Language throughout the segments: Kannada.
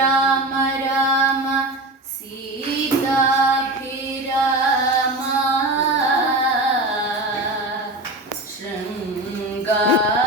राम राम सीताभिराम शृङ्गार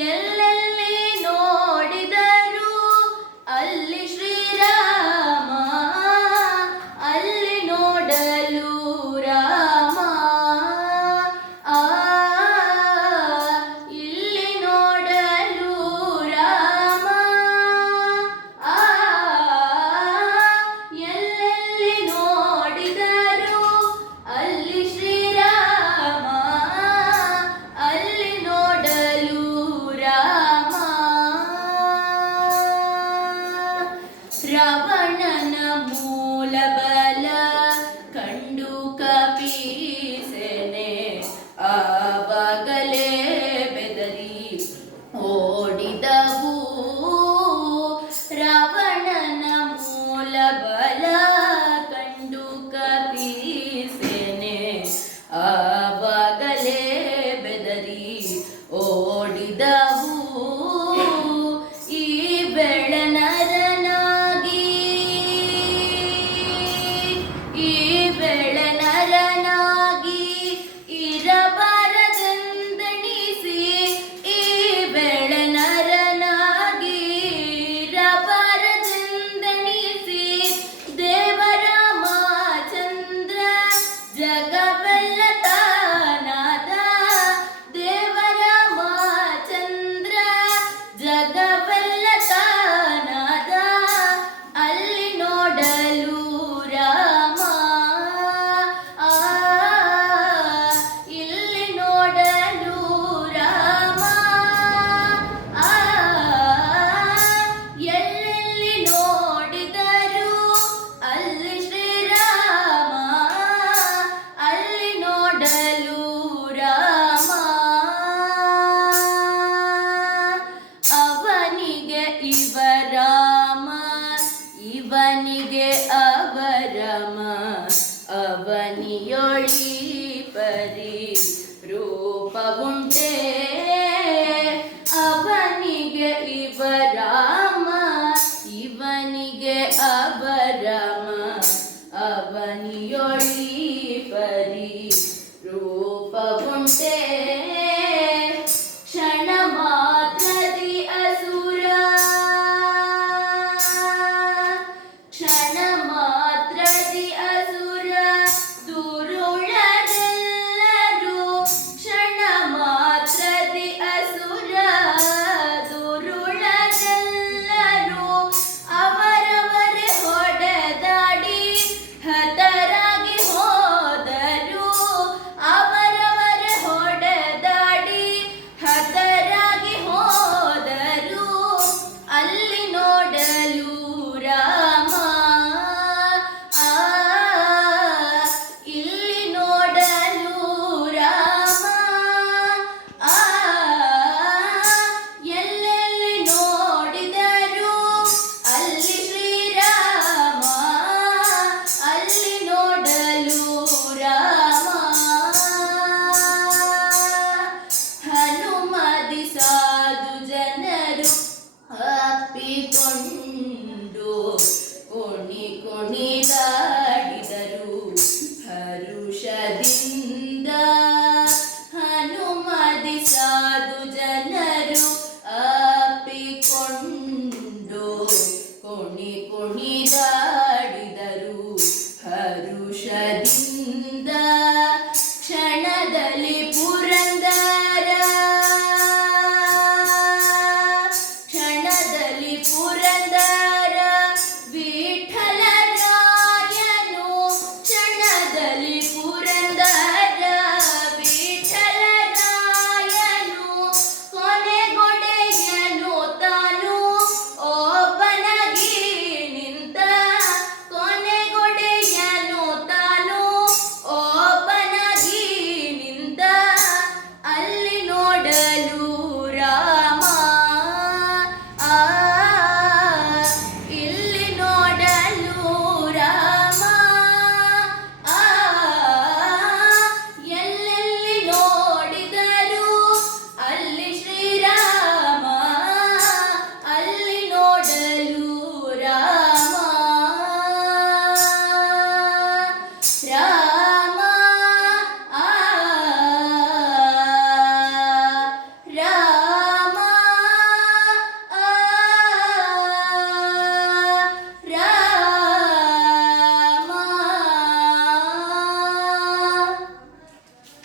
Y ಇದ್ದವು ಈ ಬೆಳನರನಾಗಿ. ಈ ಬೆಳನರನಾಗಿ ಇರಬಾರದೆಂದೆಣಿಸಿ. ಈ ಬೆಳನರನಾಗಿ ಇರಬಾರದೆಂದೆಣಿಸಿ. ದೇವರಾಮ ಚಂದ್ರ ಜಗ శ్రీపరి రూపగుంటే